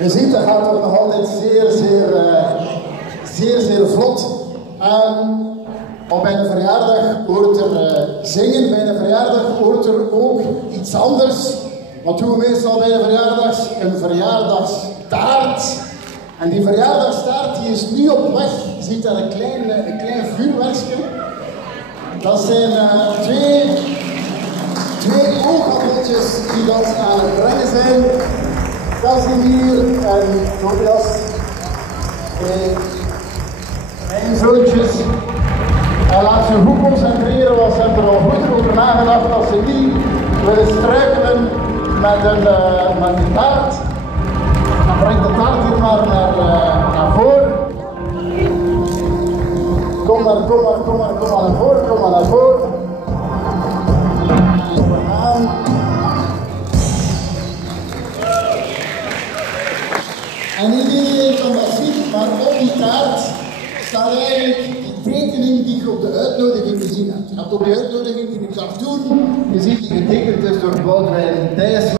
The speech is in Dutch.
Je ziet, dat gaat toch nog altijd zeer vlot. Op mijn verjaardag hoort er zingen, bij een verjaardag hoort er ook iets anders. Wat doen we meestal bij de verjaardags? Een verjaardagstaart. En die verjaardagstaart die is nu op weg. Je ziet daar een klein vuurwerkje. Dat zijn twee oogappeltjes die dat aan het brengen zijn. Casimir en Tobias. Mijn zoontjes. En laat ze goed concentreren, want ze hebben er al goed over nagedacht als ze niet willen struikelen met die taart. Dan breng de taart hier maar naar voren. Kom maar naar voren, kom maar naar voren. We gaan. En iedereen kan dat zien, maar op die taart staat eigenlijk die tekening die je op de uitnodiging gezien hebt. Je hebt op die uitnodiging die ik zag doen, je ziet die getekend is door Boudewijn Thijs.